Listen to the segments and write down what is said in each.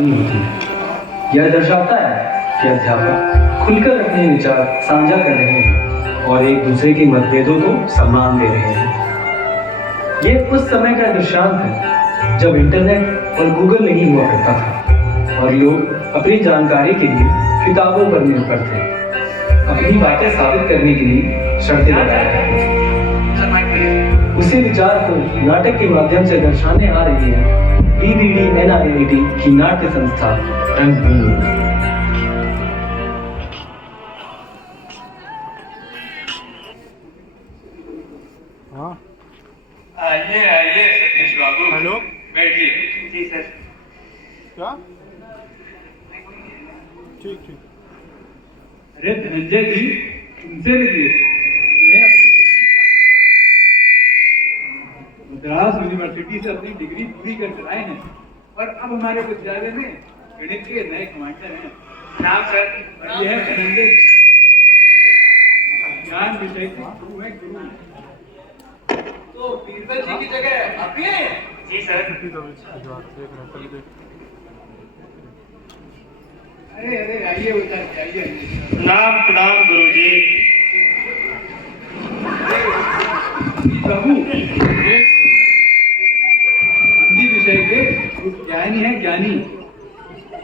नहीं होती है। यह दर्शाता है कि अध्यापक खुलकर अपने विचार साझा कर रहे हैं और एक दूसरे के मतभेदों को सम्मान दे रहे हैं। यह उस समय का दृष्टांत है जब इंटरनेट और गूगल नहीं हुआ करता था और लोग अपनी जानकारी के लिए किताबों पर निर्भर थे, अपनी बातें साबित करने के लिए शर्तें लगाया करते थे। उसी विचार को नाटक के माध्यम से दर्शाने आ रही है PVD-NIIT की नाट्य संस्था रंगभूमि। हाँ, आइए आइए सतीश बाबू, हेलो। बैठिए। जी सर। क्या? ठीक ठीक। अरे धनंजय जी, तुमसे मिलिए। मैं आपको सतीश बाबू, मद्रास यूनिवर्सिटी से अपनी डिग्री पूरी कर कर आए हैं और अब हमारे विद्यालय में गणित के नए कमांडर हैं। नाम सर। और यह है धनंजय जी, ज्ञान विषय के गुरु हैं, गुरु। तो बीरबल जी की जगह आप भी हैं? जी सर। अरे अरे आइए उधर, आइए आइए। प्रणाम प्रणाम गुरुजी। बाबू, ये हिंदी विषय के ज्ञानी हैं, ज्ञानी।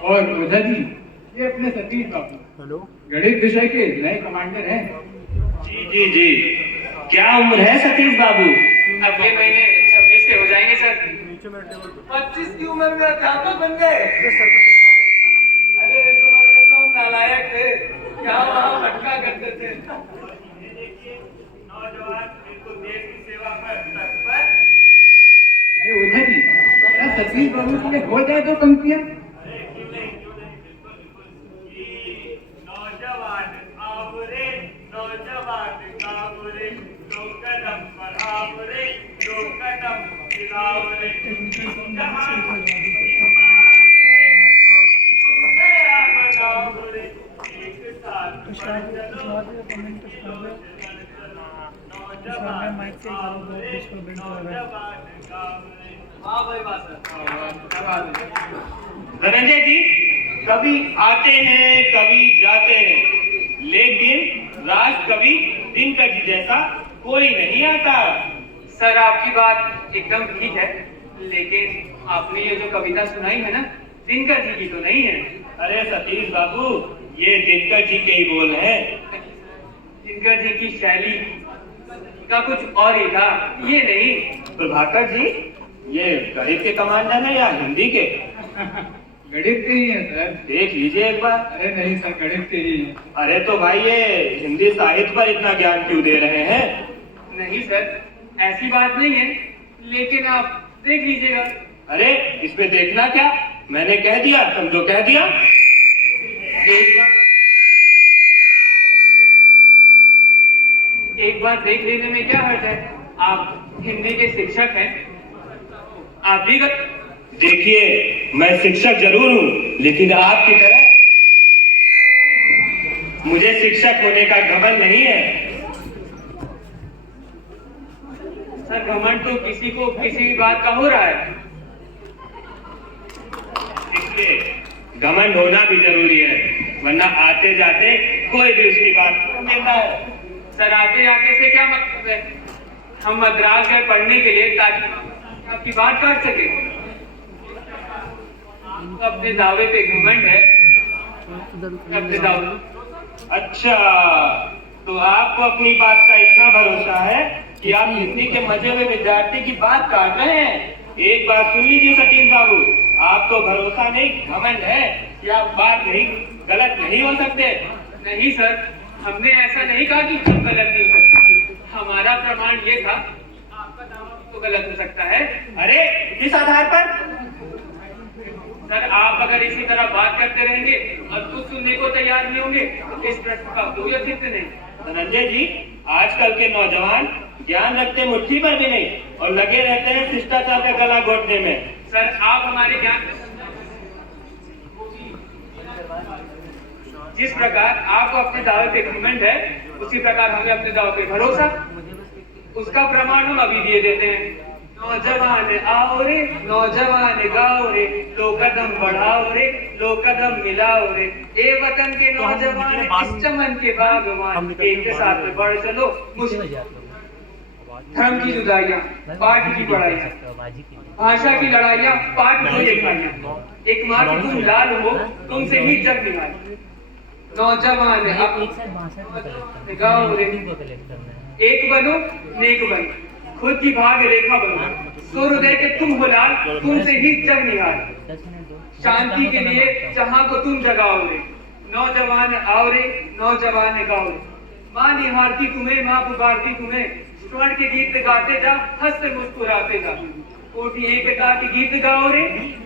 और ओझा जी, ये अपने सतीश बाबू, हेलो। गणित विषय के नए कमांडर हैं। जी जी जी, क्या उम्र है सतीश बाबू? अगले महीने 26 के हो जाएंगे सर। नीचे मेरे टेबल पे। 25 की उम्र में अध्यापक बन गए। अरे इस उम्र में तो हम नालायक थे, क्या वहाँ भटका करते थे। नौजवान बिल्कुल देश की सेवा पर तत्पर। अरे ओझा जी, क्या सतीश बाबू के लिए हो जाए तो पंक्तियाँ? अरे क्यों नहीं बिल्कुल बिल्कुल। ये नौजवान आवरे, नौजवान गावरे, दो कदम बढ़ावरे, दो कदम हिलावरे। जहां इस बात में गया बनावरे, एक साथ चलो। नौजवान आवरे, नौजवान गावरे। वाह भाई वाह सर, क्या बात है। धनंजय जी, कभी आते हैं कभी जाते हैं, लेकिन राज कभी दिनकर जी जैसा कोई नहीं आता। सर आपकी बात एकदम ठीक है, लेकिन आपने ये जो कविता सुनाई है ना, दिनकर जी की तो नहीं है। अरे सतीश बाबू, ये दिनकर जी के ही बोल हैं। दिनकर जी की शैली का कुछ और ही था, ये नहीं। प्रभाकर जी, ये गणित के कमांडर है या हिंदी के? गणित के ही है सर। देख लीजिए एक बार। अरे नहीं सर, गणित के ही है। अरे तो भाई, ये हिंदी साहित्य पर इतना ज्ञान क्यों दे रहे हैं? नहीं सर, ऐसी बात नहीं है, लेकिन आप देख लीजिएगा। अरे इसमें देखना क्या, मैंने कह दिया, समझो कह दिया। एक बार देख लेने में क्या हर्ज है? आप हिंदी के शिक्षक हैं, आप भी देखिए, मैं शिक्षक जरूर हूँ, लेकिन आपकी तरह मुझे शिक्षक होने का घमंड नहीं है। सर घमंड तो किसी को किसी भी बात का हो रहा है। इसलिए घमंड होना भी जरूरी है, वरना आते जाते कोई भी उसकी बात सुन लेता है। सर आते जाते से क्या मतलब है? हम मद्रास गए पढ़ने के लिए ताकि आपकी बात काट सके। अपने दावे पे घमंड है, अपने दावे। अच्छा, तो आपको अपनी बात का इतना भरोसा है कि आप हिंदी के मजे हुए विद्यार्थी की बात काट रहे हैं। एक बात सुन लीजिए सतीश बाबू, आपको भरोसा नहीं घमंड है कि आप बात नहीं गलत नहीं हो सकते। नहीं सर, हमने ऐसा नहीं कहा कि हम गलत नहीं हो सकते। हमारा प्रमाण ये था, आपका दावा तो गलत हो सकता है। अरे किस आधार पर? सर आप अगर इसी तरह बात करते रहेंगे और कुछ सुनने को तैयार नहीं होंगे तो इस प्रश्न का कोई औचित्य नहीं। धनंजय जी, आजकल के नौजवान ज्ञान रखते मुट्ठी पर भी नहीं और लगे रहते हैं शिष्टाचार का गला घोटने में। सर आप हमारे ज्ञान, जिस प्रकार आपको अपने दावे पे घमंड है, उसी प्रकार हमें अपने दावे पे भरोसा, उसका प्रमाण हम अभी दिए देते हैं। नौजवान आओ रे, नौजवान गाओ रे, लो कदम बढ़ाओ रे, लो कदम मिलाओ रे, ए वतन के नौजवान इस चमन के बागवान, एक साथ बढ़ चलो धर्म की जुदाइयां, पाठ की पढ़ाइयां, भाषा की लड़ाइयां, पाठ की लिखाइयां, एक मात्र तुम लाल हो, तुमसे ही जग निहाल। नौजवान अब गाओ रे, एक बनो नेक बनो, खुद की भाग रेखा बनो, सूर्योदय के तुम हो लाल, तुमसे ही जग निहाल। शांति के लिए जहां को तुम जगाओ रे, नौजवान आओ रे, नौजवान गाओ रे, माँ निहारती तुम्हें, माँ पुकारती तुम्हें, स्वर्ण के गीत गाते जा, हंसते मुस्कुराते जा, कोटि एकता के गीत गाओ रे,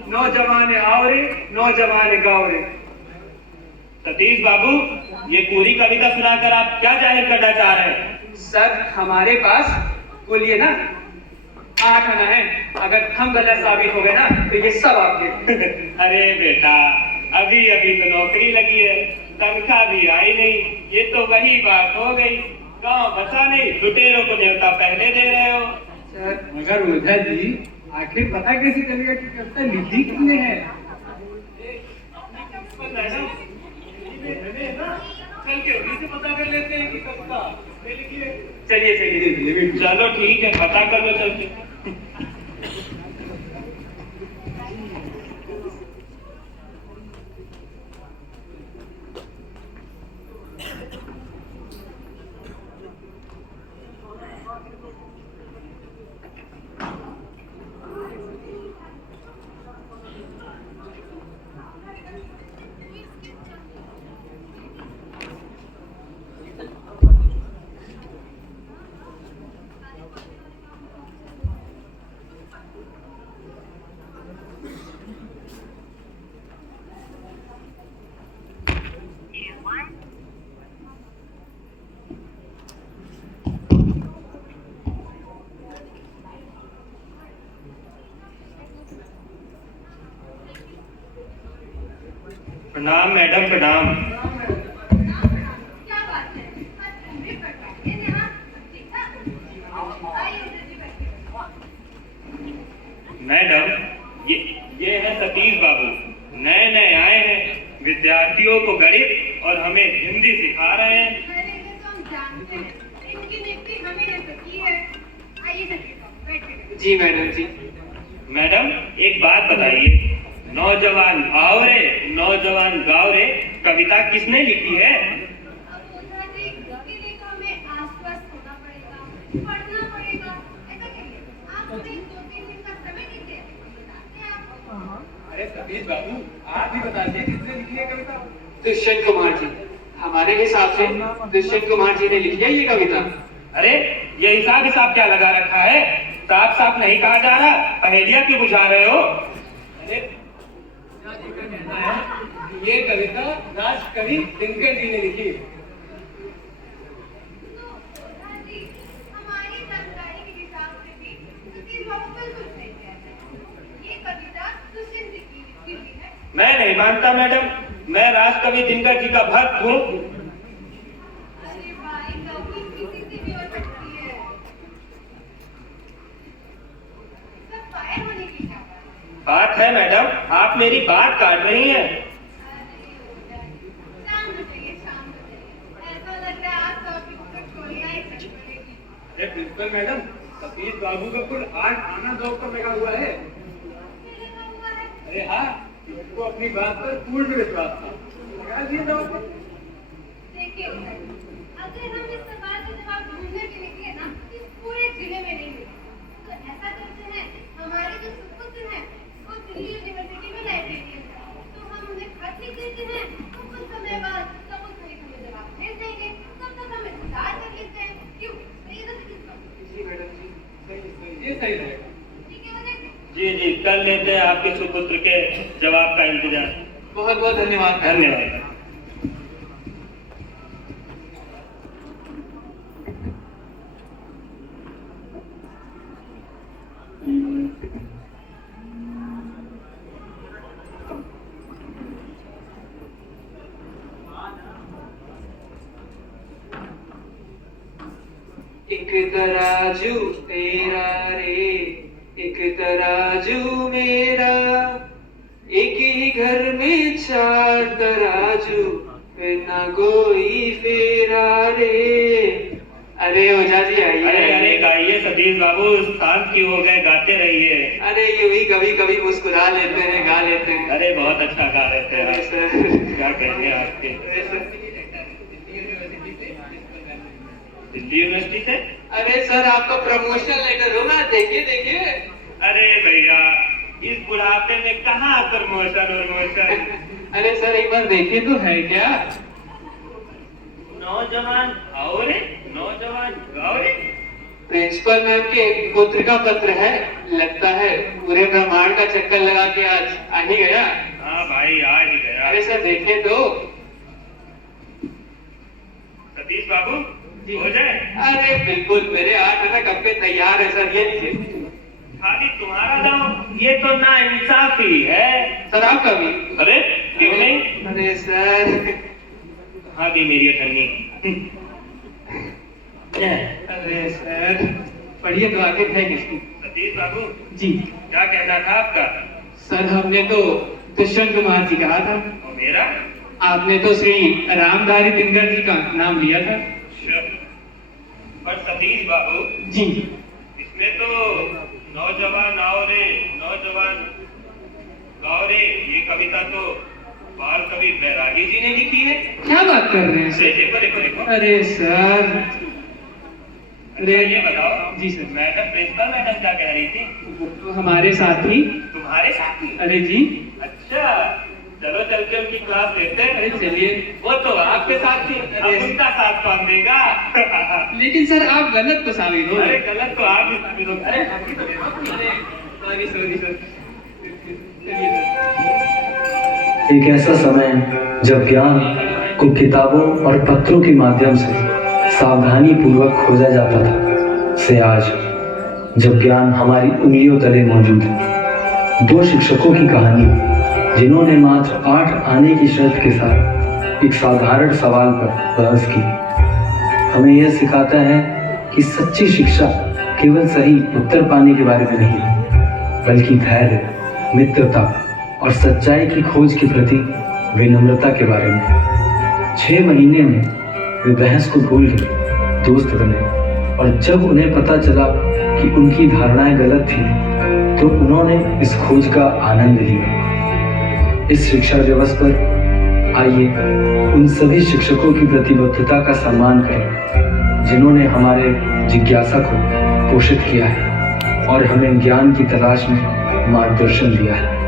नौजवान आओ रे, नौजवान गाओ रे। सतीश बाबू, ये पूरी कविता सुनाकर आप क्या जाहिर करना चाह रहे हैं? सर हमारे पास बोलिए ना 8 आना है, अगर हम गलत साबित हो गए ना तो ये सब आपके। अरे बेटा, अभी अभी तो नौकरी लगी है, तनख्वाह भी आई नहीं, ये तो वही बात हो गई, गांव बचा नहीं, लुटेरों को न्योता पहले दे रहे हो। सर मगर ओझा जी, आखिर पता कैसे चलेगा कि कविता लिखी किसने है? चल के उन्हीं से पता कर लेते हैं कि कविता किसने लिखी है। चलिए चलिए चलो ठीक है, पता कर लो चल के। प्रणाम मैडम, प्रणाम। क्या बात है? मैडम, ये है सतीश बाबू, नए नए आए हैं, विद्यार्थियों को गणित और हमें हिंदी सिखा रहे हैं। अरे ये तो हम जानते हैं, इनकी नियुक्ति हमें ने तो की है। आइए सतीश बाबू, बैठिए। जी मैडम जी। मैडम एक बात बताइए, नौजवान आओ रे, नौजवान गाओ रे, कविता किसने लिखी है? अब ओझा जी, इसके लिए तो हमें आश्वस्त होना पड़ेगा, पढ़ना पड़ेगा। ऐसा करिए, आप हमें 2-3 दिन का समय दीजिए, बताते हैं आपको। अरे सतीश बाबू, आप ही बता दीजिए किसने लिखी है कविता। दुष्यंत कुमार जी, हमारे हिसाब से दुष्यंत कुमार जी ने लिखी है ये कविता। अरे ये हिसाब क्या लगा रखा है? साफ साफ नहीं कहा जा रहा, पहेलियां क्यों बुझा रहे हो? अरे जी का कहना है कि ये कविता राष्ट्रकवि दिनकर जी ने लिखी है। तो ओझा जी, हमारी जानकारी के हिसाब से भी सतीश बाबू बिल्कुल सही कहते हैं। ये कविता दुष्यंत जी की लिखी हुई है। मैं नहीं मानता मैडम, मैं राष्ट्रकवि दिनकर जी का भक्त हूँ। अरे भाई, कवि किसी से भी हो सकती है। इसमें फायर होने की क्या बात है? बात है मैडम, आप मेरी बात काट रही हैं। अरे ओझा जी, शांत हो जाइए, शांत हो जाइए। ऐसा लग रहा है आप टॉपिक को छोड़िया ही कर पड़ेगी। अरे प्रिंसिपल मैडम, सतीश बाबू का कुल 8 आना दौर पर लगा हुआ है। क्या लगा हुआ है? अरे हाँ, उसको अपनी बात पर पूर्ण विश्वास था, लगा दिया दौर पर। देखिए ओझा जी, अगर हम इस सवाल का जवाब ढूंढने के निकले ना, इस पूरे जिले में नहीं मिलेगा। तो ऐसा करते हैं, हमारे जो सुपुत्र हैं, वो दिल्ली यूनिवर्सिटी में लाइब्रेरियन है। तो हम उन्हें खत लिख देते हैं, तो कुछ समय बाद तब वो सही हमें जवाब भेज देंगे। तब तक हम इंतजार कर लेते हैं। क्यों? ये तो किस बात? जी मैडम जी, सही, ये सही रहेगा। ठीक है ओझा जी? जी जी, कर लेते हैं आपके सुपुत्र के जवाब का इंतजार। बहुत बहुत धन्यवाद। धन्यवाद। एक तराजू तेरा रे, एक तराजू मेरा, एक ही घर में चार तराजू, फिर ना कोई फेरा रे। अरे ओझा जी आइए। अरे अरे गाइए सतीश बाबू, शांत क्यों हो गए, गाते रहिए। अरे यूं ही कभी कभी मुस्कुरा लेते हैं, गा लेते हैं। अरे बहुत अच्छा गा रहे थे अरे आप। सर, क्या कहेंगे आपके। अरे सर, दिल्ली यूनिवर्सिटी से। अरे सर आपका प्रमोशन लेटर होगा, देखिए देखिए। अरे भैया, इस बुढ़ापे में कहाँ प्रमोशन और मोशन। अरे सर एक बार देखिए तो है क्या। नौजवान आओ रे, नौजवान गाओ रे। प्रिंसिपल मैम के पुत्र का पत्र है, लगता है पूरे ब्रह्मांड का चक्कर लगा के आज आ ही गया। हाँ भाई, आ ही गया। अरे सर देखिए तो। सतीश बाबू हो जाए। अरे बिल्कुल, मेरे 8 आना कब पे तैयार है सर, ये लीजिए। खाली तुम्हारा दाम, ये तो ना इंसाफी है। सर आपका भी। अरे क्यों नहीं। अरे सर। हाँ दी मेरी अठन्नी। अरे सर पढ़िए तो आगे है किसकी। सतीश बाबू जी क्या कहना था आपका। सर, हमने तो दुष्यंत कुमार जी कहा था, और मेरा। आपने तो श्री रामधारी दिनकर जी का नाम लिया था। पर सतीश बाबू जी इसमें तो नौजवान आओ रे, नौजवान गाओ रे, ये कविता तो बाल कवि बैरागी जी ने लिखी है। क्या बात कर रहे हैं सर। देखो देखो देखो। अरे सर। अरे ये बताओ। जी सर। मैडम, प्रिंसिपल मैडम क्या कह रही थी। हमारे साथी। तुम्हारे साथी। अरे जी। अच्छा, चलो चल के उनकी क्लास लेते हैं। अरे चलिए। वो तो आपके साथ थी, अब उनका साथ कौन देगा। लेकिन सर आप गलत तो साबित हो अरे रहे। गलत तो आप ही साबित हो। अरे सॉरी सॉरी सर। चलिए सर। एक ऐसा समय जब ज्ञान को किताबों और पत्रों के माध्यम से सावधानी पूर्वक खोजा जाता था, से आज जब ज्ञान हमारी उंगलियों तले मौजूद है। 2 शिक्षकों की कहानी जिन्होंने मात्र 8 आने की शर्त के साथ एक साधारण सवाल पर बहस की, हमें यह सिखाता है कि सच्ची शिक्षा केवल सही उत्तर पाने के बारे में नहीं, बल्कि धैर्य, मित्रता और सच्चाई की खोज के प्रति विनम्रता के बारे में। 6 महीने में वे बहस को भूल गए, दोस्त बने, और जब उन्हें पता चला कि उनकी धारणाएं गलत थी, तो उन्होंने इस खोज का आनंद लिया। इस शिक्षा दिवस पर आइए उन सभी शिक्षकों की प्रतिबद्धता का सम्मान करें जिन्होंने हमारे जिज्ञासा को पोषित किया है और हमें ज्ञान की तलाश में मार्गदर्शन दिया है।